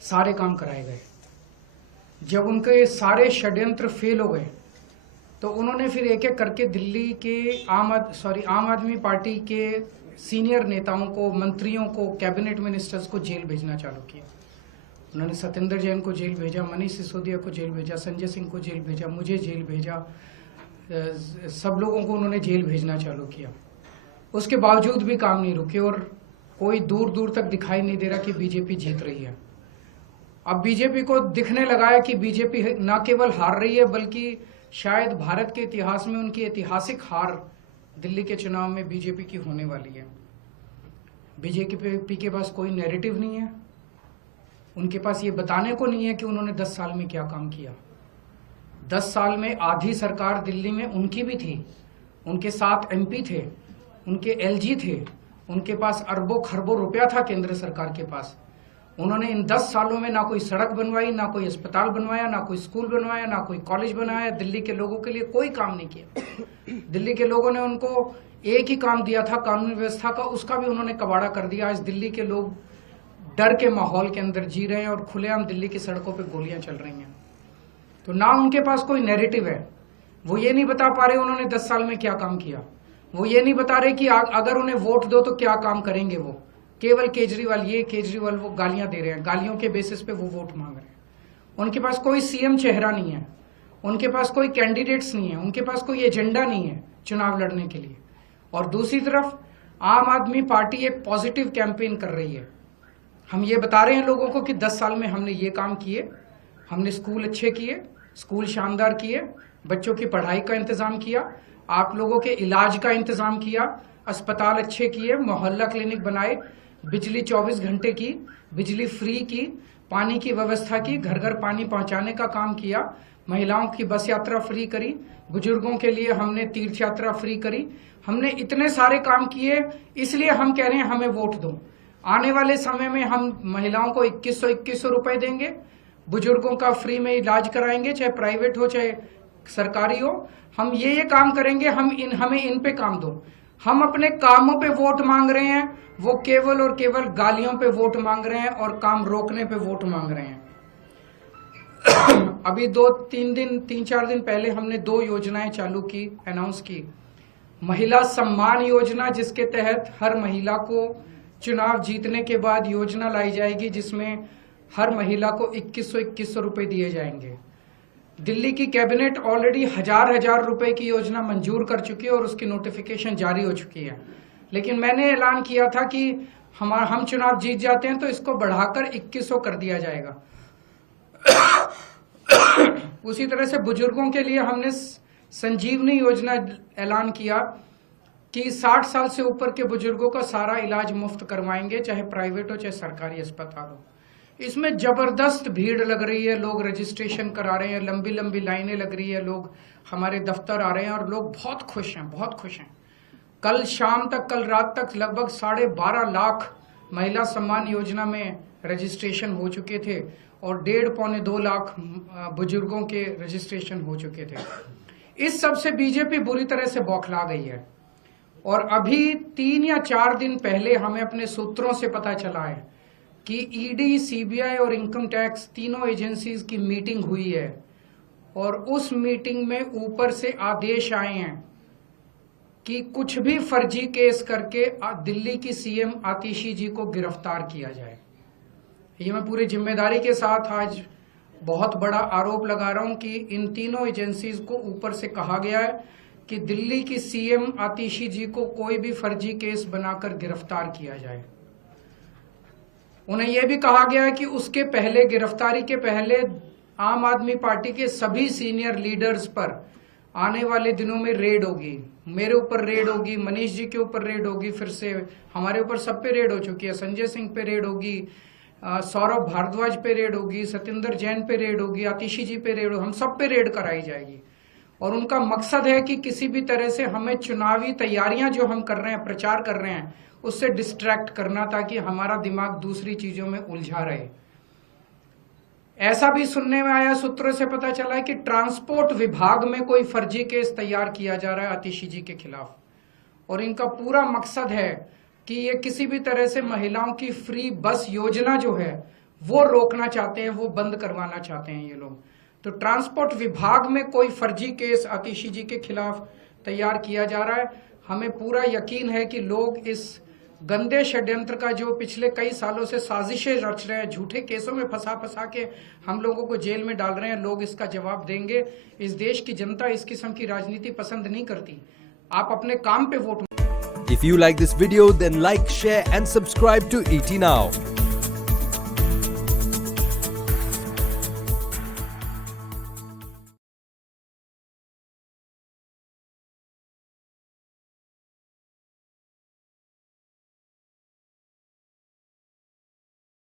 सारे काम कराए गए। जब उनके सारे षड्यंत्र फेल हो गए तो उन्होंने फिर एक एक करके दिल्ली के आम आदमी पार्टी के सीनियर नेताओं को, मंत्रियों को, कैबिनेट मिनिस्टर्स को जेल भेजना चालू किया। उन्होंने सत्येंद्र जैन को जेल भेजा, मनीष सिसोदिया को जेल भेजा, संजय सिंह को जेल भेजा, मुझे जेल भेजा, सब लोगों को उन्होंने जेल भेजना चालू किया। उसके बावजूद भी काम नहीं रुके और कोई दूर दूर तक दिखाई नहीं दे रहा कि बीजेपी जीत रही है। अब बीजेपी को दिखने लगा है कि बीजेपी न केवल हार रही है बल्कि शायद भारत के इतिहास में उनकी ऐतिहासिक हार दिल्ली के चुनाव में बीजेपी की होने वाली है। बीजेपी के पास कोई नैरेटिव नहीं है, उनके पास ये बताने को नहीं है कि उन्होंने 10 साल में क्या काम किया। 10 साल में आधी सरकार दिल्ली में उनकी भी थी, उनके 7 MP थे, उनके LG थे, उनके पास अरबों खरबों रुपया था केंद्र सरकार के पास। उन्होंने इन 10 सालों में ना कोई सड़क बनवाई, ना कोई अस्पताल बनवाया, ना कोई स्कूल बनवाया, ना कोई कॉलेज बनाया। दिल्ली के लोगों के लिए कोई काम नहीं किया। दिल्ली के लोगों ने उनको एक ही काम दिया था कानून व्यवस्था का, उसका भी उन्होंने कबाड़ा कर दिया। आज दिल्ली के लोग डर के माहौल के अंदर जी रहे हैं और खुलेआम दिल्ली की सड़कों पे गोलियां चल रही हैं। तो ना उनके पास कोई नैरेटिव है, वो ये नहीं बता पा रहे उन्होंने 10 साल में क्या काम किया। वो ये नहीं बता रहे कि अगर उन्हें वोट दो तो क्या काम करेंगे। वो केवल केजरीवाल ये, केजरीवाल वो गालियां दे रहे हैं, गालियों के बेसिस पे वो वोट मांग रहे हैं। उनके पास कोई CM चेहरा नहीं है, उनके पास कोई कैंडिडेट्स नहीं है, उनके पास कोई एजेंडा नहीं है चुनाव लड़ने के लिए। और दूसरी तरफ आम आदमी पार्टी एक पॉजिटिव कैंपेन कर रही है। हम ये बता रहे हैं लोगों को कि 10 साल में हमने ये काम किए, हमने स्कूल अच्छे किए, स्कूल शानदार किए, बच्चों की पढ़ाई का इंतजाम किया, आप लोगों के इलाज का इंतजाम किया, अस्पताल अच्छे किए, मोहल्ला क्लिनिक बनाए, बिजली 24 घंटे की, बिजली फ्री की, पानी की व्यवस्था की, घर घर पानी पहुंचाने का काम किया, महिलाओं की बस यात्रा फ्री करी, बुजुर्गों के लिए हमने तीर्थ यात्रा फ्री करी। हमने इतने सारे काम किए, इसलिए हम कह रहे हैं हमें वोट दो। आने वाले समय में हम महिलाओं को 2100 रुपए देंगे, बुजुर्गों का फ्री में इलाज कराएंगे, चाहे प्राइवेट हो चाहे सरकारी हो। हम ये काम करेंगे, हमें इन पे काम दो। हम अपने कामों पे वोट मांग रहे हैं, वो केवल और केवल गालियों पे वोट मांग रहे हैं और काम रोकने पे वोट मांग रहे हैं। अभी 3-4 दिन पहले हमने 2 योजनाएं चालू की, अनाउंस की। महिला सम्मान योजना, जिसके तहत हर महिला को चुनाव जीतने के बाद योजना लाई जाएगी जिसमें हर महिला को 2100 रुपए दिए जाएंगे। दिल्ली की कैबिनेट ऑलरेडी हजार रुपए की योजना मंजूर कर चुकी है और उसकी नोटिफिकेशन जारी हो चुकी है। लेकिन मैंने ऐलान किया था कि हम चुनाव जीत जाते हैं तो इसको बढ़ाकर 2100 कर दिया जाएगा। उसी तरह से बुजुर्गों के लिए हमने संजीवनी योजना ऐलान किया कि 60 साल से ऊपर के बुजुर्गों का सारा इलाज मुफ्त करवाएंगे, चाहे प्राइवेट हो चाहे सरकारी अस्पताल हो। इसमें जबरदस्त भीड़ लग रही है, लोग रजिस्ट्रेशन करा रहे हैं, लंबी लंबी लाइनें लग रही है, लोग हमारे दफ्तर आ रहे हैं और लोग बहुत खुश हैं, बहुत खुश हैं। कल शाम तक, कल रात तक लगभग 12.5 लाख महिला सम्मान योजना में रजिस्ट्रेशन हो चुके थे और 1.5-2 लाख बुजुर्गों के रजिस्ट्रेशन हो चुके थे। इस सब से बीजेपी बुरी तरह से बौखला गई है। और अभी 3 या 4 दिन पहले हमें अपने सूत्रों से पता चला है कि ED, CBI और इनकम टैक्स तीनों एजेंसीज की मीटिंग हुई है और उस मीटिंग में ऊपर से आदेश आए हैं कि कुछ भी फर्जी केस करके दिल्ली की CM आतिशी जी को गिरफ्तार किया जाए। ये मैं पूरी जिम्मेदारी के साथ आज बहुत बड़ा आरोप लगा रहा हूं कि इन तीनों एजेंसीज को ऊपर से कहा गया है कि दिल्ली की CM आतिशी जी को कोई भी फर्जी केस बनाकर गिरफ्तार किया जाए। उन्हें यह भी कहा गया है कि उसके पहले, गिरफ्तारी के पहले, आम आदमी पार्टी के सभी सीनियर लीडर्स पर आने वाले दिनों में रेड होगी। मेरे ऊपर रेड होगी, मनीष जी के ऊपर रेड होगी, फिर से हमारे ऊपर सब पे रेड हो चुकी है। संजय सिंह पे रेड होगी, सौरभ भारद्वाज पे रेड होगी, सत्येंद्र जैन पे रेड होगी, आतिशी जी पे रेड होगी, हम सब पे रेड कराई जाएगी। और उनका मकसद है कि किसी भी तरह से हमें चुनावी तैयारियां जो हम कर रहे हैं, प्रचार कर रहे हैं, उससे डिस्ट्रैक्ट करना ताकि हमारा दिमाग दूसरी चीजों में उलझा रहे। ऐसा भी सुनने में आया, सूत्रों से पता चला है कि ट्रांसपोर्ट विभाग में कोई फर्जी केस तैयार किया जा रहा है आतिशी जी के खिलाफ। और इनका पूरा मकसद है कि ये किसी भी तरह से महिलाओं की फ्री बस योजना जो है वो रोकना चाहते हैं, वो बंद करवाना चाहते हैं ये लोग। तो ट्रांसपोर्ट विभाग में कोई फर्जी केस आतिशी जी के खिलाफ तैयार किया जा रहा है। हमें पूरा यकीन है कि लोग इस गंदे षड्यंत्र का, जो पिछले कई सालों से साजिशें रच रहे हैं, झूठे केसों में फंसा के हम लोगों को जेल में डाल रहे हैं, लोग इसका जवाब देंगे। इस देश की जनता इस किस्म की राजनीति पसंद नहीं करती। आप अपने काम पे vote. If you like this video, then like, share and subscribe to ET Now.